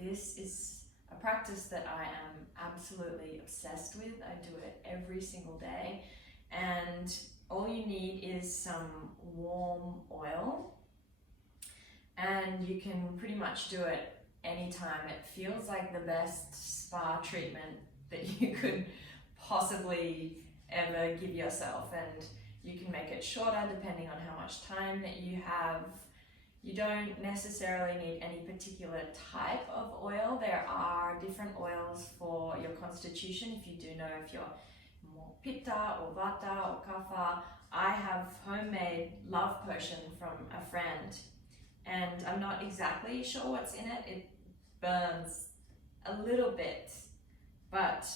this is a practice that I am absolutely obsessed with. I do it every single day, and all you need is some warm oil, and you can pretty much do it anytime. It feels like the best spa treatment that you could possibly ever give yourself, and you can make it shorter depending on how much time that you have. You don't necessarily need any particular type of oil. There are different oils for your constitution. If you do know if you're more pitta or vata or kapha, I have homemade love potion from a friend, and I'm not exactly sure what's in it. It burns a little bit, but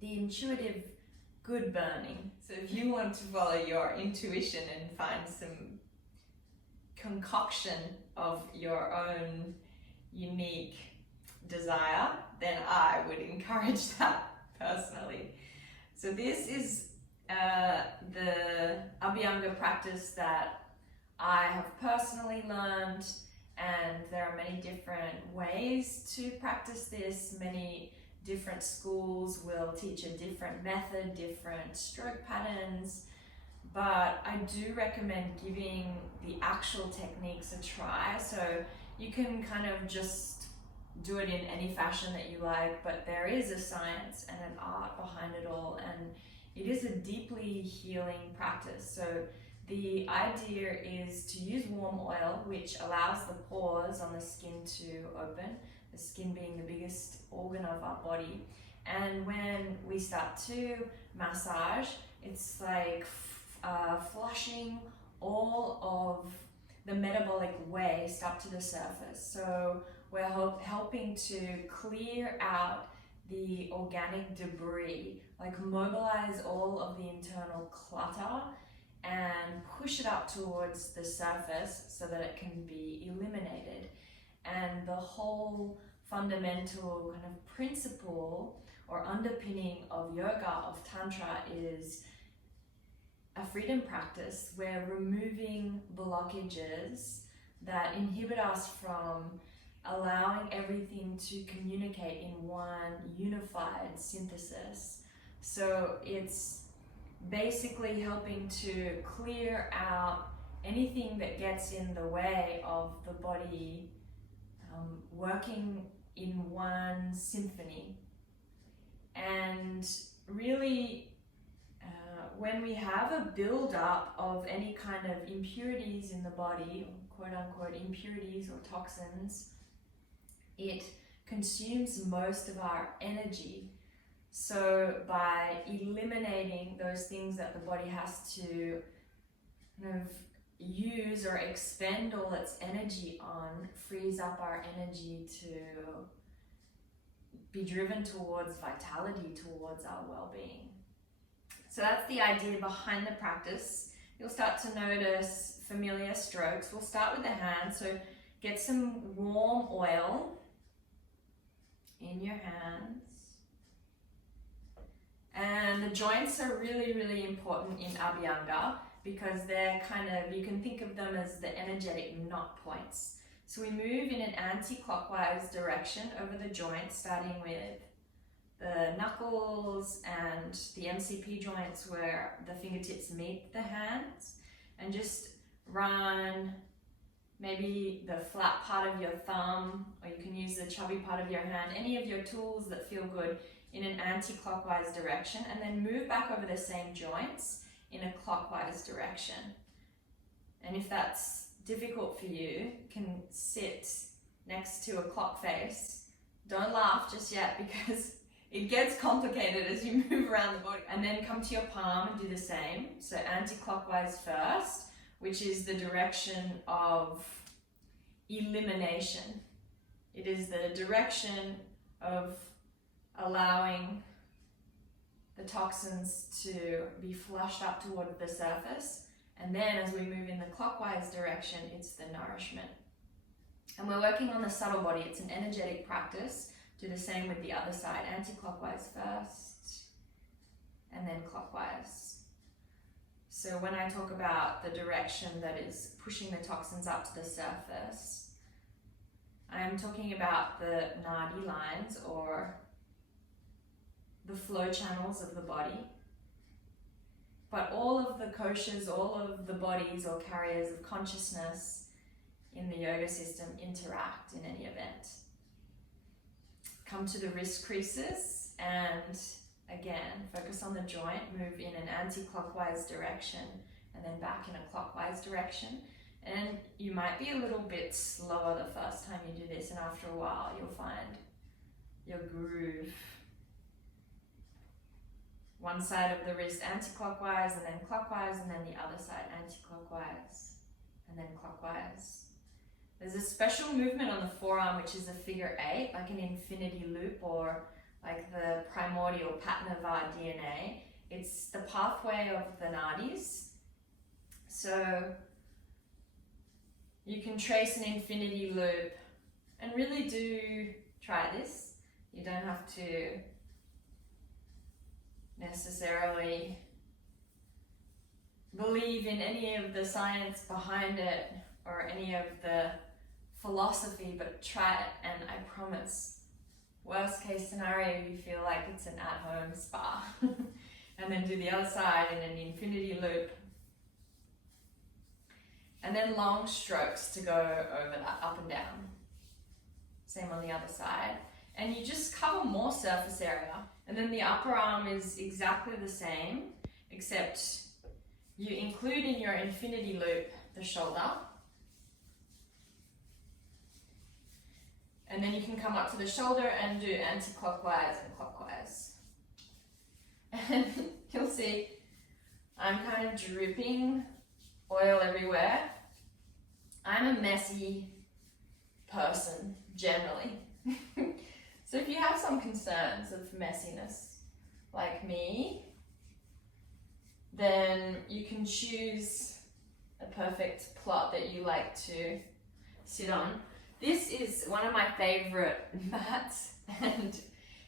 the intuitive good burning. So if you want to follow your intuition and find some concoction of your own unique desire, then I would encourage that personally. So this is the Abhyanga practice that I have personally learned, and there are many different ways to practice this. Many different schools will teach a different method, different stroke patterns, but I do recommend giving the actual techniques a try. So you can kind of just do it in any fashion that you like, but there is a science and an art behind it all, and it is a deeply healing practice. So the idea is to use warm oil, which allows the pores on the skin to open, the skin being the biggest organ of our body. And when we start to massage, it's like flushing all of the metabolic waste up to the surface. So we're helping to clear out the organic debris, like mobilize all of the internal clutter and push it up towards the surface so that it can be eliminated. And the whole fundamental kind of principle or underpinning of yoga, of tantra, is a freedom practice. We're removing blockages that inhibit us from allowing everything to communicate in one unified synthesis. So it's basically helping to clear out anything that gets in the way of the body working in one symphony. And really, when we have a build-up of any kind of impurities in the body, or quote-unquote impurities or toxins, it consumes most of our energy. So by eliminating those things that the body has to kind of use or expend all its energy on, frees up our energy to be driven towards vitality, towards our well-being. So that's the idea behind the practice. You'll start to notice familiar strokes. We'll start with the hands, so get some warm oil in your hands. And the joints are really, really important in Abhyanga because they're kind of, you can think of them as the energetic knot points. So we move in an anti-clockwise direction over the joints, starting with the knuckles and the MCP joints where the fingertips meet the hands, and just run maybe the flat part of your thumb, or you can use the chubby part of your hand, any of your tools that feel good, in an anti-clockwise direction, and then move back over the same joints in a clockwise direction. And if that's difficult for you, you can sit next to a clock face. Don't laugh just yet because it gets complicated as you move around the body. And then come to your palm and do the same. So anti-clockwise first, which is the direction of elimination. It is the direction of allowing the toxins to be flushed up toward the surface. And then as we move in the clockwise direction, it's the nourishment. And we're working on the subtle body. It's an energetic practice. Do the same with the other side. Anti-clockwise first, and then clockwise. So when I talk about the direction that is pushing the toxins up to the surface, I am talking about the nadi lines, or the flow channels of the body. But all of the koshas, all of the bodies or carriers of consciousness in the yoga system interact in any event. Come to the wrist creases and again, focus on the joint, move in an anti-clockwise direction and then back in a clockwise direction. And you might be a little bit slower the first time you do this, and after a while you'll find your groove. One side of the wrist anti-clockwise and then clockwise, and then the other side anti-clockwise and then clockwise. There's a special movement on the forearm which is a figure 8, like an infinity loop, or like the primordial pattern of our DNA. It's the pathway of the nadis. So you can trace an infinity loop and really do try this. You don't have to necessarily believe in any of the science behind it or any of the philosophy, but try it, and I promise, worst case scenario, you feel like it's an at-home spa. And then do the other side in an infinity loop. And then long strokes to go over that, up and down. Same on the other side. And you just cover more surface area. And then the upper arm is exactly the same, except you include in your infinity loop the shoulder. And then you can come up to the shoulder and do anti-clockwise and clockwise. And you'll see I'm kind of dripping oil everywhere. I'm a messy person, generally. So if you have some concerns of messiness, like me, then you can choose a perfect plot that you like to sit on. This is one of my favorite mats, and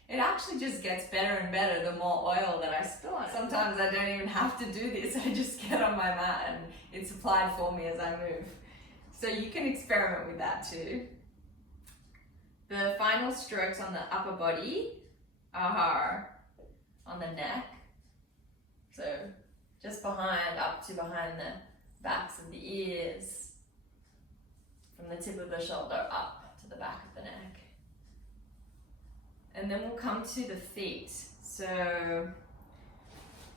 it actually just gets better and better the more oil that I spill on it. Sometimes I don't even have to do this, I just get on my mat and it's applied for me as I move. So you can experiment with that too. The final strokes on the upper body are on the neck. So just behind, up to behind the backs of the ears, from the tip of the shoulder up to the back of the neck. And then we'll come to the feet. So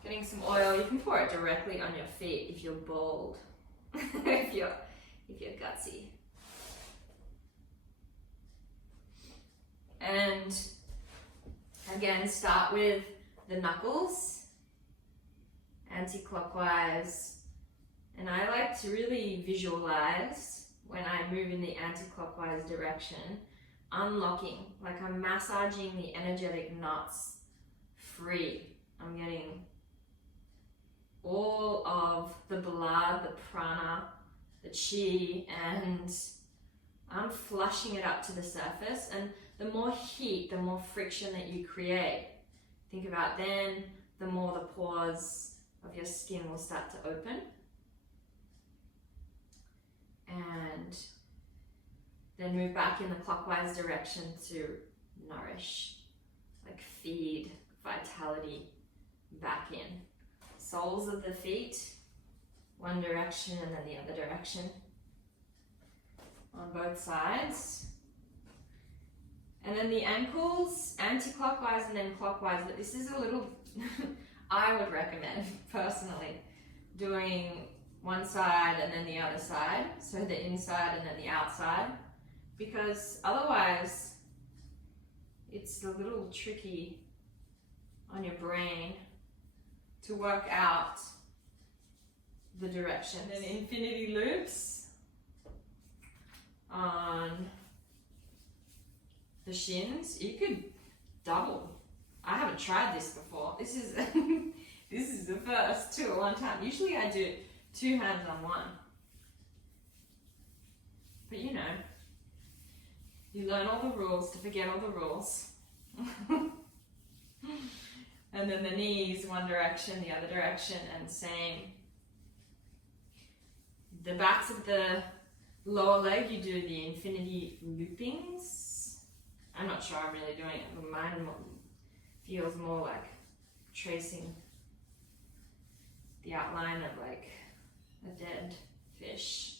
getting some oil, you can pour it directly on your feet if you're bold, if you're gutsy. And again, start with the knuckles, anti-clockwise. And I like to really visualize when I move in the anti-clockwise direction, unlocking, like I'm massaging the energetic knots free. I'm getting all of the blood, the prana, the chi, and I'm flushing it up to the surface. And the more heat, the more friction that you create. Think about then, the more the pores of your skin will start to open. And then move back in the clockwise direction to nourish, like feed vitality back in. Soles of the feet, one direction and then the other direction on both sides. And then the ankles, anti-clockwise and then clockwise, but this is a little, I would recommend personally doing one side and then the other side, so the inside and then the outside, because otherwise it's a little tricky on your brain to work out the direction. And then infinity loops on the shins. You could double. I haven't tried this before. This is this is the first, two at one time. Usually I do two hands on one. But you know, you learn all the rules to forget all the rules. And then the knees, one direction, the other direction, and same. The backs of the lower leg, you do the infinity loopings. I'm not sure I'm really doing it, but mine feels more like tracing the outline of like a dead fish.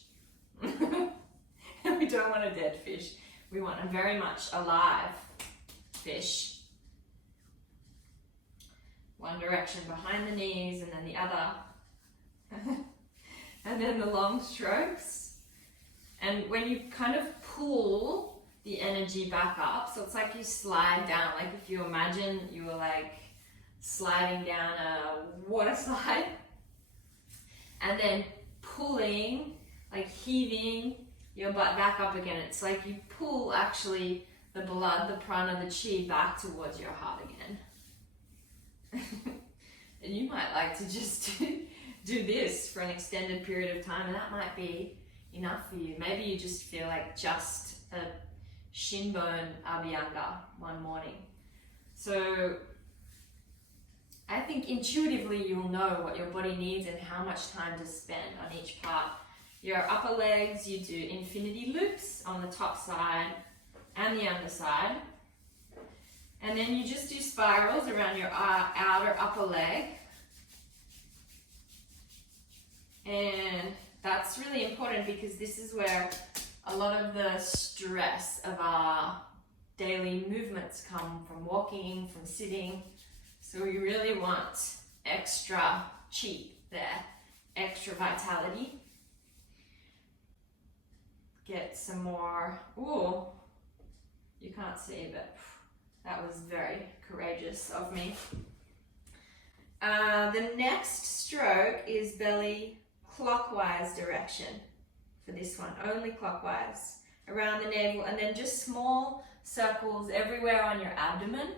We don't want a dead fish. We want a very much alive fish. One direction behind the knees and then the other. And then the long strokes. And when you kind of pull the energy back up, so it's like you slide down, like if you imagine you were like sliding down a water slide, and then pulling, like heaving your butt back up again. It's like you pull actually the blood, the prana, the chi back towards your heart again. And you might like to just do this for an extended period of time, and that might be enough for you. Maybe you just feel like just a shin bone Abhyanga one morning. So I think intuitively you'll know what your body needs and how much time to spend on each part. Your upper legs, you do infinity loops on the top side and the underside. And then you just do spirals around your outer upper leg. And that's really important because this is where a lot of the stress of our daily movements come from, walking, from sitting. So we really want extra chi there, extra vitality. Get some more, ooh, you can't see, but that was very courageous of me. The next stroke is belly clockwise direction for this one, only clockwise, around the navel, and then just small circles everywhere on your abdomen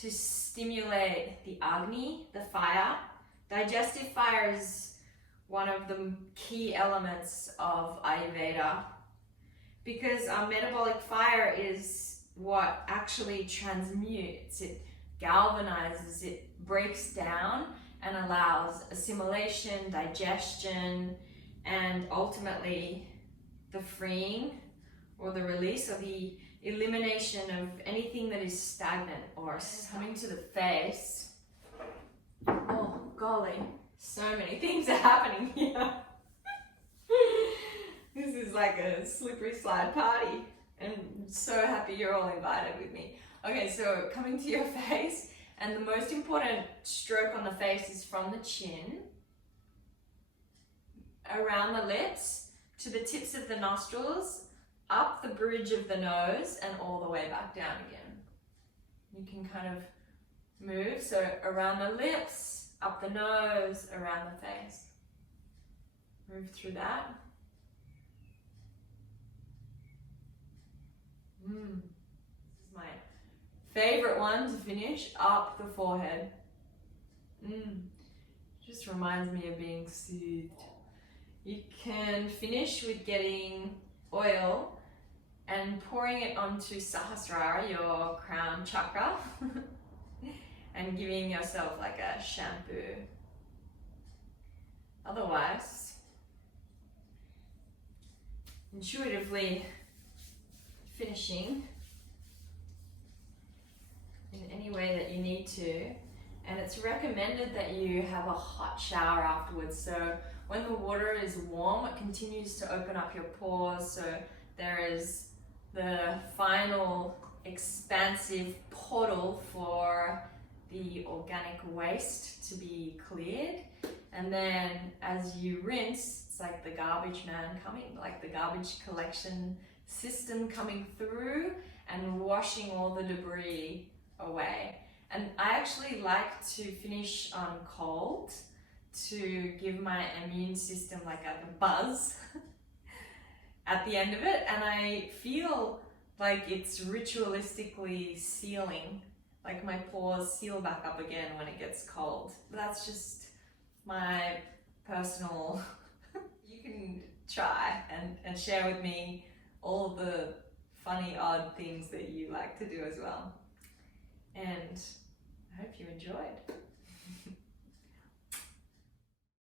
to stimulate the Agni, the fire. Digestive fire is one of the key elements of Ayurveda because our metabolic fire is what actually transmutes, it galvanizes, it breaks down and allows assimilation, digestion, and ultimately the freeing or the release or the elimination of anything that is stagnant or coming to the face. Oh golly, so many things are happening here. This is like a slippery slide party, and I'm so happy you're all invited with me. Okay, so coming to your face, and the most important stroke on the face is from the chin, around the lips, to the tips of the nostrils, up the bridge of the nose, and all the way back down again. You can kind of move, so around the lips, up the nose, around the face. Move through that. This is my favorite one to finish, up the forehead. Just reminds me of being soothed. You can finish with getting oil and pouring it onto Sahasrara, your crown chakra, and giving yourself like a shampoo. Otherwise, intuitively finishing in any way that you need to, and it's recommended that you have a hot shower afterwards. So when the water is warm, it continues to open up your pores, so there is the final expansive portal for the organic waste to be cleared. And then as you rinse, it's like the garbage man coming, like the garbage collection system coming through and washing all the debris away. And I actually like to finish on cold to give my immune system like a buzz at the end of it, and I feel like it's ritualistically sealing, like my pores seal back up again when it gets cold. But that's just my personal you can try and share with me all the funny odd things that you like to do as well, and I hope you enjoyed.